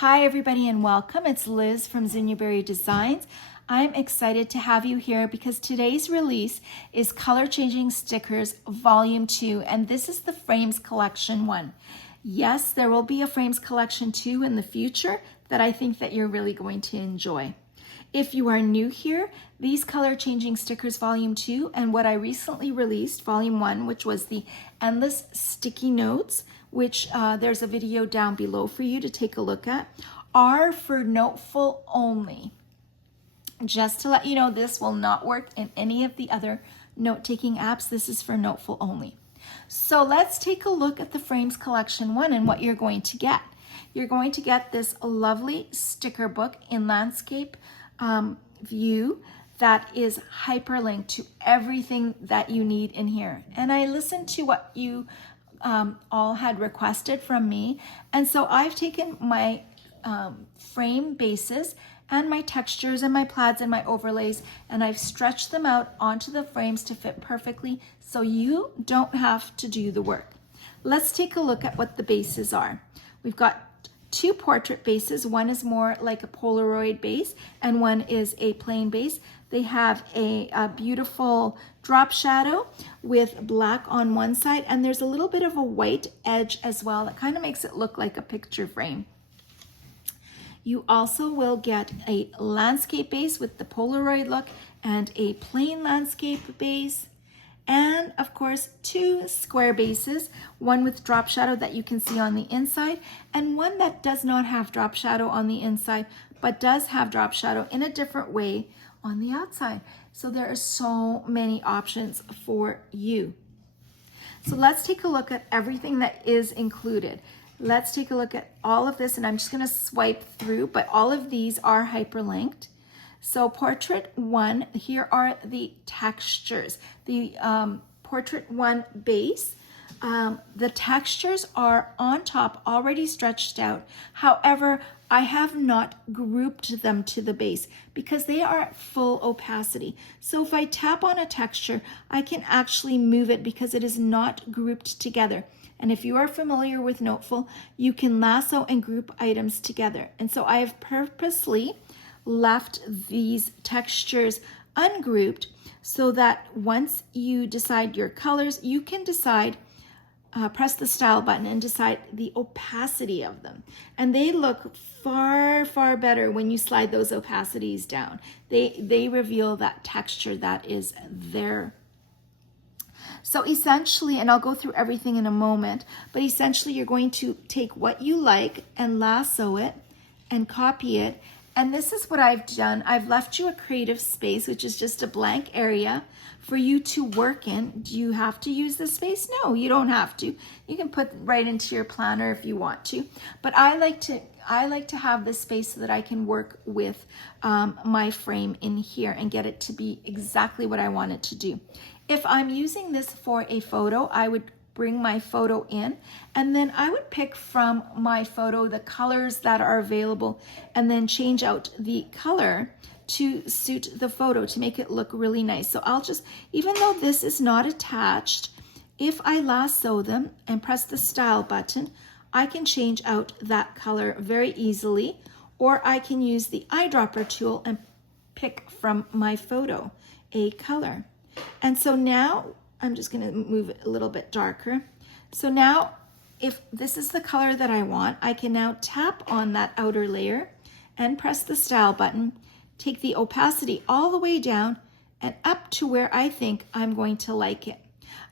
Hi everybody and welcome. It's Liz from Zinniaberry Designs. I'm excited to have you here because today's release is Color Changing Stickers Volume 2, and this is the Frames Collection 1. Yes, there will be a Frames Collection 2 in the future that I think that you're really going to enjoy. If you are new here, these Color Changing Stickers Volume 2 and what I recently released, Volume 1, which was the Endless Sticky Notes, which there's a video down below for you to take a look at, are for Noteful only. Just to let you know, this will not work in any of the other note-taking apps. This is for Noteful only. So let's take a look at the Frames Collection 1 and what you're going to get. You're going to get this lovely sticker book in landscape view that is hyperlinked to everything that you need in here. And I listened to what you all had requested from me, and so I've taken my frame bases and my textures and my plaids and my overlays, and I've stretched them out onto the frames to fit perfectly so you don't have to do the work. Let's take a look at what the bases are. We've got two portrait bases. One is more like a Polaroid base and one is a plain base. They have a beautiful drop shadow with black on one side, and there's a little bit of a white edge as well that kind of makes it look like a picture frame. You also will get a landscape base with the Polaroid look and a plain landscape base. And of course, two square bases, one with drop shadow that you can see on the inside and one that does not have drop shadow on the inside, but does have drop shadow in a different way on the outside. So there are so many options for you. So let's take a look at everything that is included. Let's take a look at all of this, and I'm just going to swipe through, but all of these are hyperlinked. So Portrait 1, here are the textures. The Portrait 1 base, the textures are on top, already stretched out. However, I have not grouped them to the base because they are at full opacity. So if I tap on a texture, I can actually move it because it is not grouped together. And if you are familiar with Noteful, you can lasso and group items together. And so I have purposely left these textures ungrouped so that once you decide your colors, you can decide, press the style button and decide the opacity of them. And they look far, far better when you slide those opacities down. They reveal that texture that is there. So essentially, and I'll go through everything in a moment, but essentially you're going to take what you like and lasso it and copy it. And this is what I've done. I've left you a creative space, which is just a blank area for you to work in. Do you have to use this space? No, you don't have to. You can put right into your planner if you want to. But I like to have this space so that I can work with my frame in here and get it to be exactly what I want it to do. If I'm using this for a photo, I would bring my photo in, and then I would pick from my photo the colors that are available and then change out the color to suit the photo to make it look really nice. So I'll just, even though this is not attached, if I lasso them and press the style button, I can change out that color very easily, or I can use the eyedropper tool and pick from my photo a color. And so now I'm just going to move it a little bit darker. So now if this is the color that I want, I can now tap on that outer layer and press the style button, take the opacity all the way down and up to where I think I'm going to like it.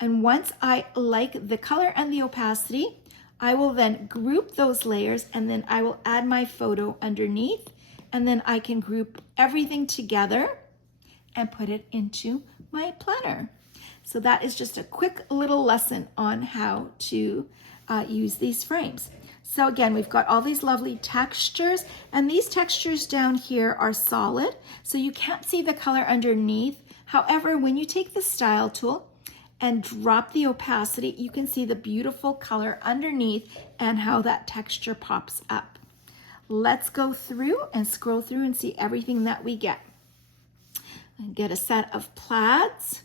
And once I like the color and the opacity, I will then group those layers, and then I will add my photo underneath, and then I can group everything together and put it into my planner. So that is just a quick little lesson on how to use these frames. So again, we've got all these lovely textures, and these textures down here are solid, so you can't see the color underneath. However, when you take the style tool and drop the opacity, you can see the beautiful color underneath and how that texture pops up. Let's go through and scroll through and see everything that we get. And get a set of plaids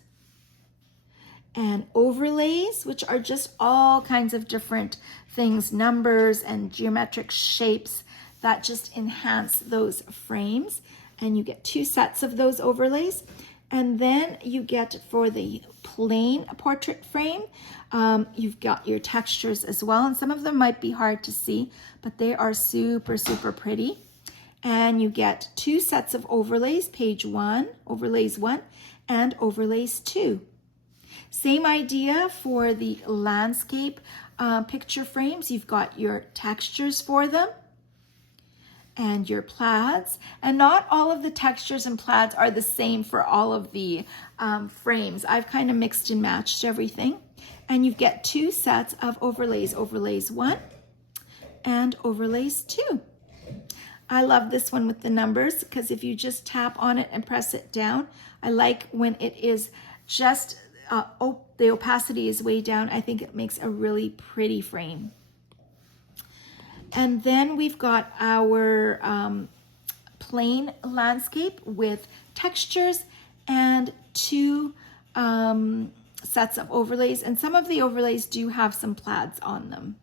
and overlays, which are just all kinds of different things, numbers and geometric shapes that just enhance those frames. And you get 2 sets of those overlays. And then you get, for the plain portrait frame, you've got your textures as well. And some of them might be hard to see, but they are super, super pretty. And you get 2 sets of overlays, page 1, overlays 1, and overlays 2. Same idea for the landscape picture frames. You've got your textures for them and your plaids. And not all of the textures and plaids are the same for all of the frames. I've kind of mixed and matched everything. And you get 2 sets of overlays, overlays 1 and overlays 2. I love this one with the numbers because if you just tap on it and press it down, I like when it is just, the opacity is way down. I think it makes a really pretty frame. And then we've got our plain landscape with textures and 2 sets of overlays. And some of the overlays do have some plaids on them.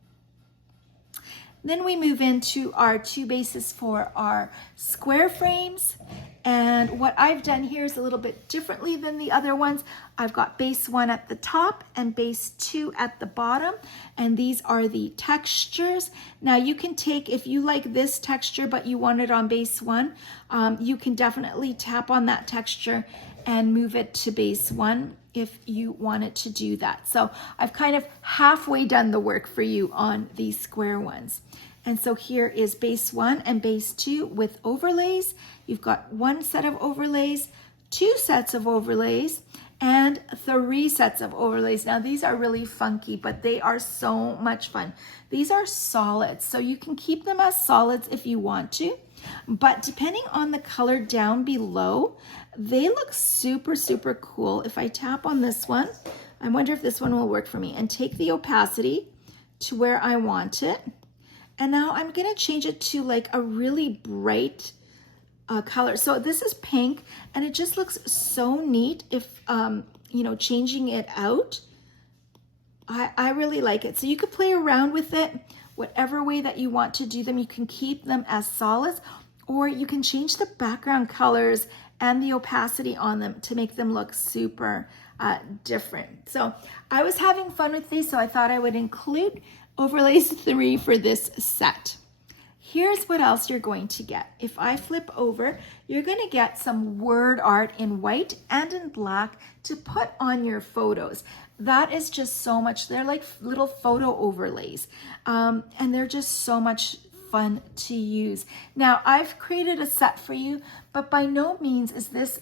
Then we move into our 2 bases for our square frames. And what I've done here is a little bit differently than the other ones. I've got base 1 at the top and base 2 at the bottom. And these are the textures. Now you can take, if you like this texture, but you want it on base 1, you can definitely tap on that texture and move it to base 1 if you wanted to do that. So I've kind of halfway done the work for you on these square ones. And so here is base 1 and base 2 with overlays. You've got 1 set of overlays, 2 sets of overlays, and 3 sets of overlays. Now these are really funky, but they are so much fun. These are solids, so you can keep them as solids if you want to, but depending on the color down below, they look super, super cool. If I tap on this one, I wonder if this one will work for me, and take the opacity to where I want it. And now I'm gonna change it to like a really bright color. So this is pink, and it just looks so neat if, you know, changing it out. I really like it. So you could play around with it, whatever way that you want to do them. You can keep them as solids, or you can change the background colors and the opacity on them to make them look super different. So I was having fun with these, so I thought I would include overlays 3 for this set. Here's what else you're going to get. If I flip over, you're going to get some word art in white and in black to put on your photos. That is just so much. They're like little photo overlays, and they're just so much fun to use. Now, I've created a set for you, but by no means is this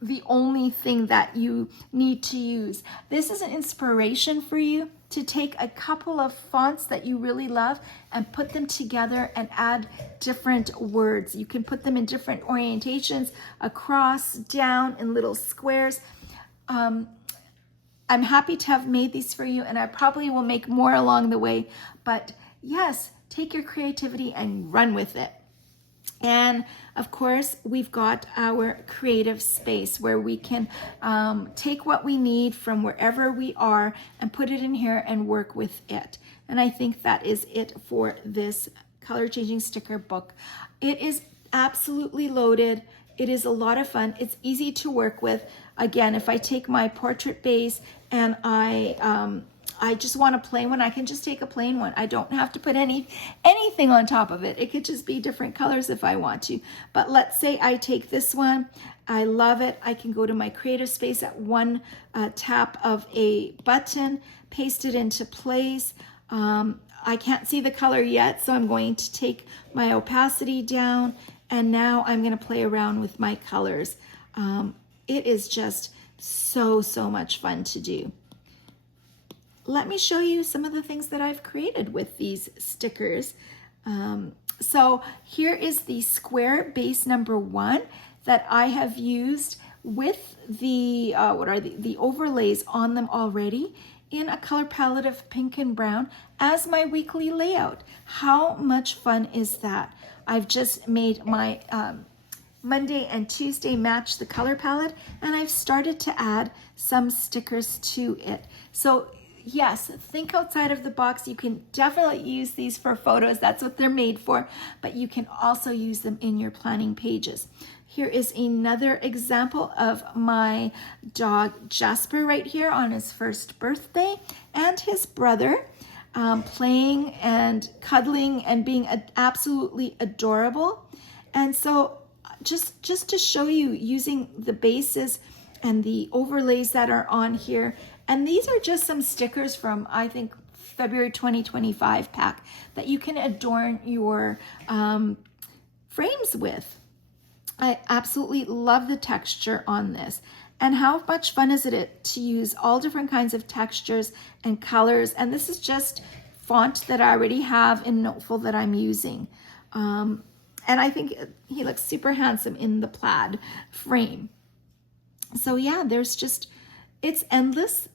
the only thing that you need to use. This is an inspiration for you to take a couple of fonts that you really love and put them together and add different words. You can put them in different orientations, across, down, in little squares. I'm happy to have made these for you, and I probably will make more along the way, but yes, take your creativity and run with it. And of course, we've got our creative space where we can take what we need from wherever we are and put it in here and work with it. And I think that is it for this color changing sticker book. It is absolutely loaded. It is a lot of fun. It's easy to work with. Again, if I take my portrait base and I just want a plain one, I can just take a plain one. I don't have to put anything on top of it. It could just be different colors if I want to. But let's say I take this one. I love it. I can go to my creative space at one tap of a button, paste it into place. I can't see the color yet, so I'm going to take my opacity down, and now I'm going to play around with my colors. It is just so much fun to do. Let me show you some of the things that I've created with these stickers. So here is the square base number 1 that I have used with the the overlays on them already in a color palette of pink and brown as my weekly layout. How much fun is that? I've just made my Monday and Tuesday match the color palette, and I've started to add some stickers to it. So yes, think outside of the box. You can definitely use these for photos. That's what they're made for, but you can also use them in your planning pages. Here is another example of my dog Jasper right here on his first birthday, and his brother playing and cuddling and being absolutely adorable. And so just to show you, using the bases and the overlays that are on here. And these are just some stickers from, I think, February 2025 pack that you can adorn your frames with. I absolutely love the texture on this. And how much fun is it to use all different kinds of textures and colors. And this is just font that I already have in Noteful that I'm using. And I think he looks super handsome in the plaid frame. So yeah, there's just, it's endless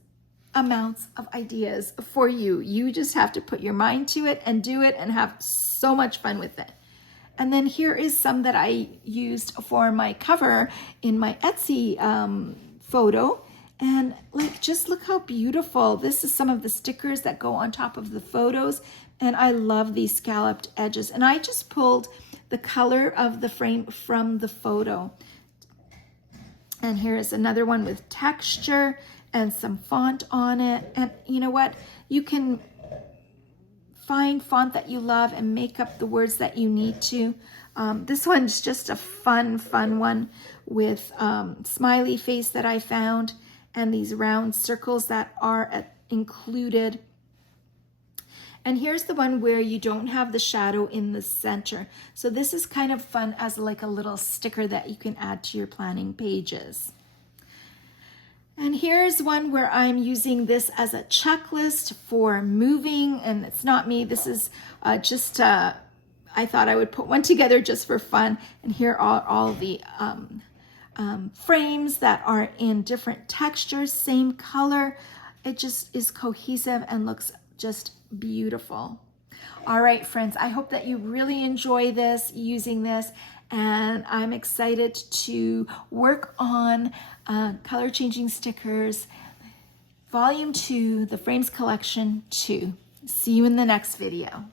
amounts of ideas for you. You just have to put your mind to it and do it and have so much fun with it. And then here is some that I used for my cover in my Etsy photo. And like, just look how beautiful. This is some of the stickers that go on top of the photos. And I love these scalloped edges. And I just pulled the color of the frame from the photo. And here's another one with texture and some font on it. And you know what? You can find font that you love and make up the words that you need to. This one's just a fun one with smiley face that I found, and these round circles that are included. And here's the one where you don't have the shadow in the center. So this is kind of fun as like a little sticker that you can add to your planning pages. And here's one where I'm using this as a checklist for moving, and it's not me. This is just, I thought I would put one together just for fun. And here are all the frames that are in different textures, same color. It just is cohesive and looks just beautiful. All right, friends, I hope that you really enjoy this, using this, and I'm excited to work on color changing stickers, Volume 2, the Frames Collection 2. See you in the next video.